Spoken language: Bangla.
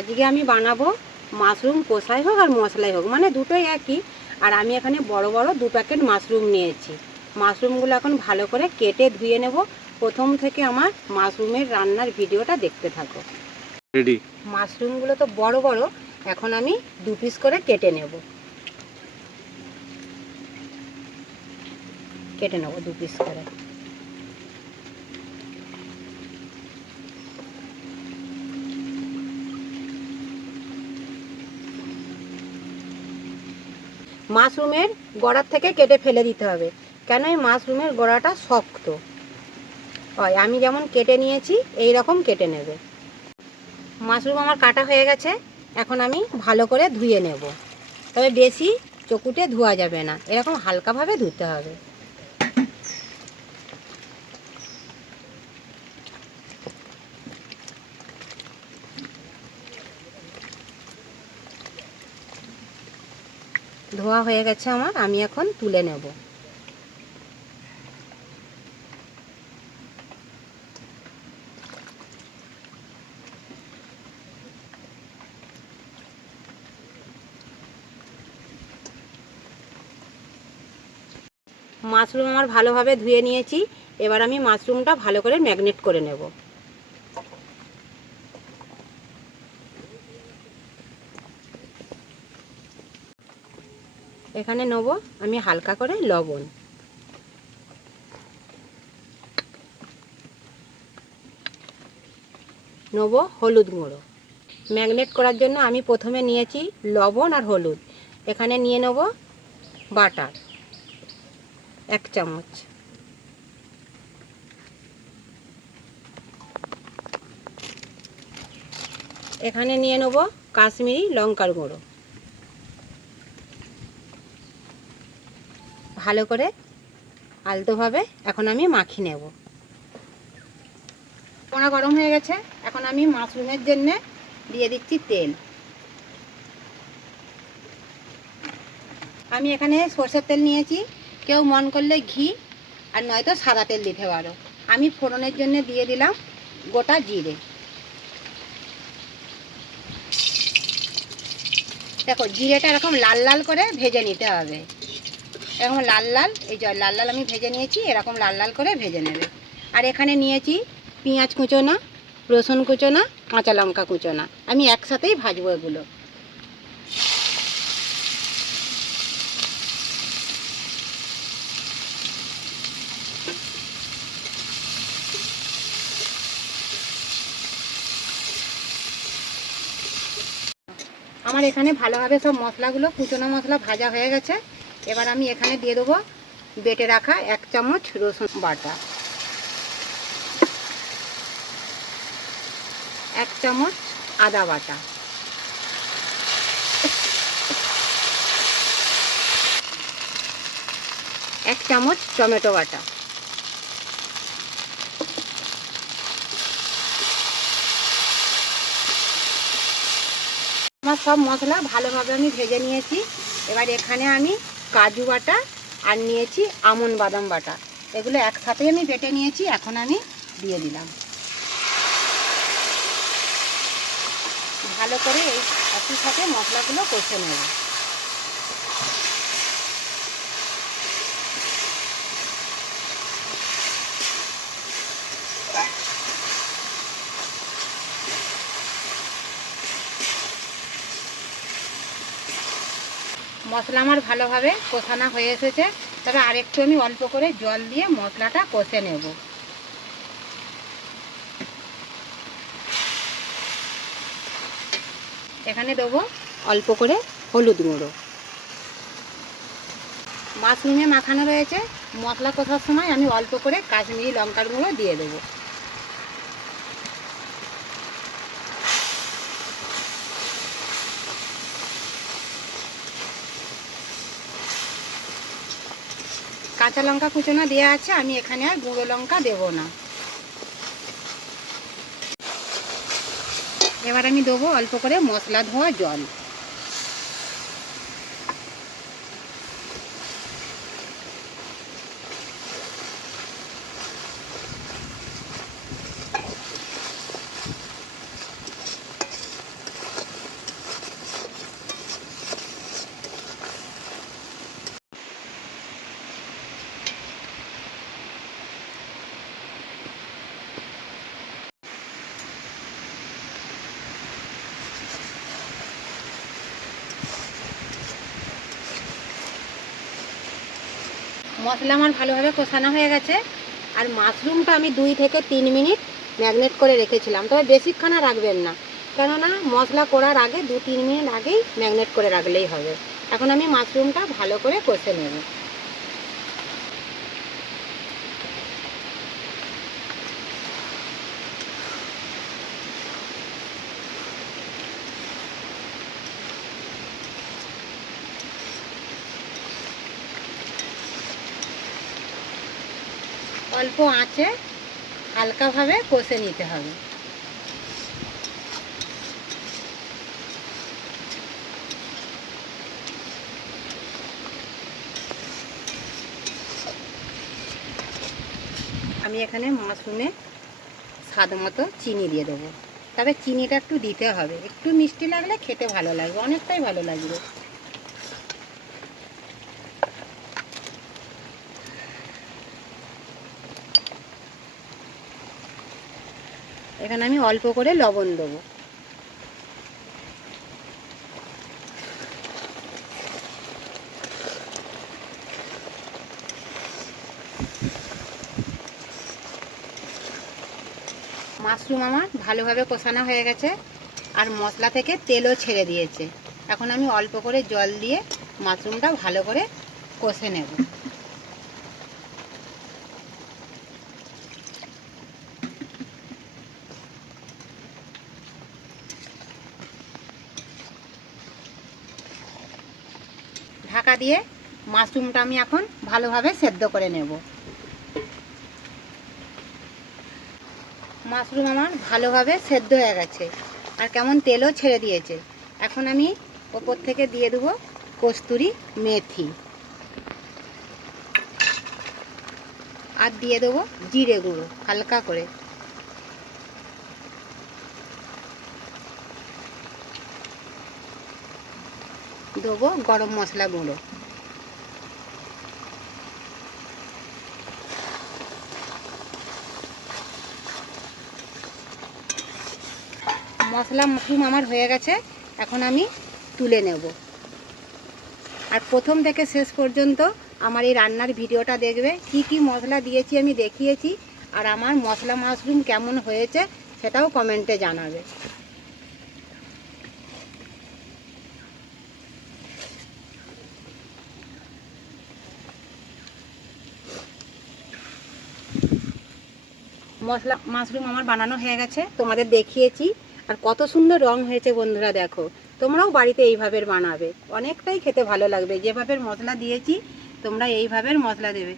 আজকে আমি বানাবো মাশরুম কষাই হোক আর মশলাই হোক, মানে দুটোই একই। আর আমি এখানে বড় বড় 2 প্যাকেট মাশরুম নিয়েছি। মাশরুমগুলো এখন ভালো করে কেটে ধুয়ে নেব। প্রথম থেকে আমার মাশরুমের রান্নার ভিডিওটা দেখতে থাকো। রেডি। মাশরুমগুলো তো বড় বড়, এখন আমি 2 পিস করে কেটে নেব। 2 পিস করে। মাশরুমের গোড়ার থেকে কেটে ফেলে দিতে হবে, কেন এই মাশরুমের গোড়াটা শক্ত হয়। আমি যেমন কেটে নিয়েছি এই রকম কেটে নেবে। মাশরুম আমার কাটা হয়ে গেছে, এখন আমি ভালো করে ধুয়ে নেব। তবে বেশি চকুটে ধোয়া যাবে না, এরকম হালকাভাবে ধুতে হবে। ধোয়া হয়ে গেছে আমার, আমি এখন তুলে নেব। মাশরুম আমার ভালোভাবে ধুয়ে নিয়েছি, এবার আমি মাশরুমটা ভালো করে ম্যাগনেট করে নেব। এখানে নেব আমি হালকা করে লবণ, নেব হলুদ গুঁড়ো। ম্যাগনেট করার জন্য আমি প্রথমে নিয়েছি লবণ আর হলুদ। এখানে নিয়ে নেব বাটার 1 চামচ, এখানে নিয়ে নেব কাশ্মীরি লঙ্কার গুঁড়ো। ভালো করে আলতোভাবে এখন আমি মাখিয়ে নেব। কড়া গরম হয়ে গেছে, এখন আমি মাশরুমের জন্য দিয়ে দিচ্ছি তেল। আমি এখানে সরষের তেল নিয়েছি, কেউ মন করলে ঘি আর নয়তো সাদা তেল দিতে পারো। আমি ফোড়নের জন্য দিয়ে দিলাম গোটা জিরে। দেখো জিরেটা এরকম লাল লাল করে ভেজে নিতে হবে। এরকম লাল লাল, এই যে লাল লাল আমি ভেজে নিয়েছি, এরকম লাল লাল করে ভেজে নেবে। আর এখানে নিয়েছি পেঁয়াজ কুচোনা, রসুন কুচোনা, কাঁচা লঙ্কা কুচোনা। আমি একসাথেই ভাজবো এগুলো। আমার এখানে ভালোভাবে সব মশলাগুলো কুচোনো মশলা ভাজা হয়ে গেছে। এবার আমি এখানে দিয়ে দেবো বেটে রাখা 1 চামচ রসুন বাটা, 1 চামচ আদা বাটা, 1 চামচ টমেটো বাটা। আমার সব মশলা ভালোভাবে আমি ভেজে নিয়েছি। এবার এখানে আমি কাজু বাটা আর নিয়েছি আমন্ড বাদাম বাটা, এগুলো একসাথে আমি বেটে নিয়েছি। এখন আমি দিয়ে দিলাম। ভালো করে এই একই সাথে মশলাগুলো কষে নেব। মশলা আমার ভালোভাবে কষানো হয়ে এসেছে, তবে আরেকটু আমি অল্প করে জল দিয়ে মশলাটা কষে নেব। এখানে দেবো অল্প করে হলুদ গুঁড়ো। মাশরুমে মাখানো রয়েছে, মশলা কষার সময় আমি অল্প করে কাশ্মীরি লঙ্কার গুঁড়ো দিয়ে দেবো। কাঁচা লঙ্কা কুচোনো দেওয়া আছে, আমি এখানে আর গুঁড়ো লঙ্কা দেবো না। এবার আমি দেবো অল্প করে মশলা ধোয়া জল। মশলা আমার ভালোভাবে কষানো হয়ে গেছে। আর মাশরুমটা আমি 2 থেকে 3 মিনিট ম্যাগনেট করে রেখেছিলাম, তবে বেশিক্ষণ রাখবেন না, কেননা মশলা করার আগে 2-3 মিনিট আগেই ম্যাগনেট করে রাখলেই হবে। এখন আমি মাশরুমটা ভালো করে কষে নেব। অল্প আঁচে হালকাভাবে কষে নিতে হবে। আমি এখানে মাশরুমে স্বাদ মতো চিনি দিয়ে দেবো, তবে চিনিটা একটু দিতে হবে, একটু মিষ্টি লাগলে খেতে ভালো লাগবে, অনেকটাই ভালো লাগবে। এখানে আমি অল্প করে লবণ দেবো। মাশরুম আমার ভালোভাবে কষানো হয়ে গেছে, আর মশলা থেকে তেলও ছেড়ে দিয়েছে। এখন আমি অল্প করে জল দিয়ে মাশরুমটা ভালো করে কষে নেব। ঢাকা দিয়ে মাশরুমটা আমি এখন ভালোভাবে সেদ্ধ করে নেব। মাশরুম আমার ভালোভাবে সেদ্ধ হয়ে গেছে, আর কেমন তেলও ছেড়ে দিয়েছে। এখন আমি ওপর থেকে দিয়ে দেবো কস্তুরি মেথি, আর দিয়ে দেবো জিরে গুঁড়ো হালকা করে। দেবো গরম মশলা গুঁড়ো। মাশরুম আমার হয়ে গেছে, এখন আমি তুলে নেব। আর প্রথম থেকে শেষ পর্যন্ত আমার এই রান্নার ভিডিওটা দেখবে, কি কি মশলা দিয়েছি আমি দেখিয়েছি, আর আমার মাশরুম কেমন হয়েছে সেটাও কমেন্টে জানাবে। মাশরুম আমার বানানো হয়ে গেছে, তোমাদের দেখিয়েছি, আর কত সুন্দর রং হয়েছে বন্ধুরা, দেখো। তোমরাও বাড়িতে এইভাবে বানাবে, অনেকটাই খেতে ভালো লাগবে। যেভাবে মশলা দিয়েছি তোমরা এইভাবে মশলা দেবে।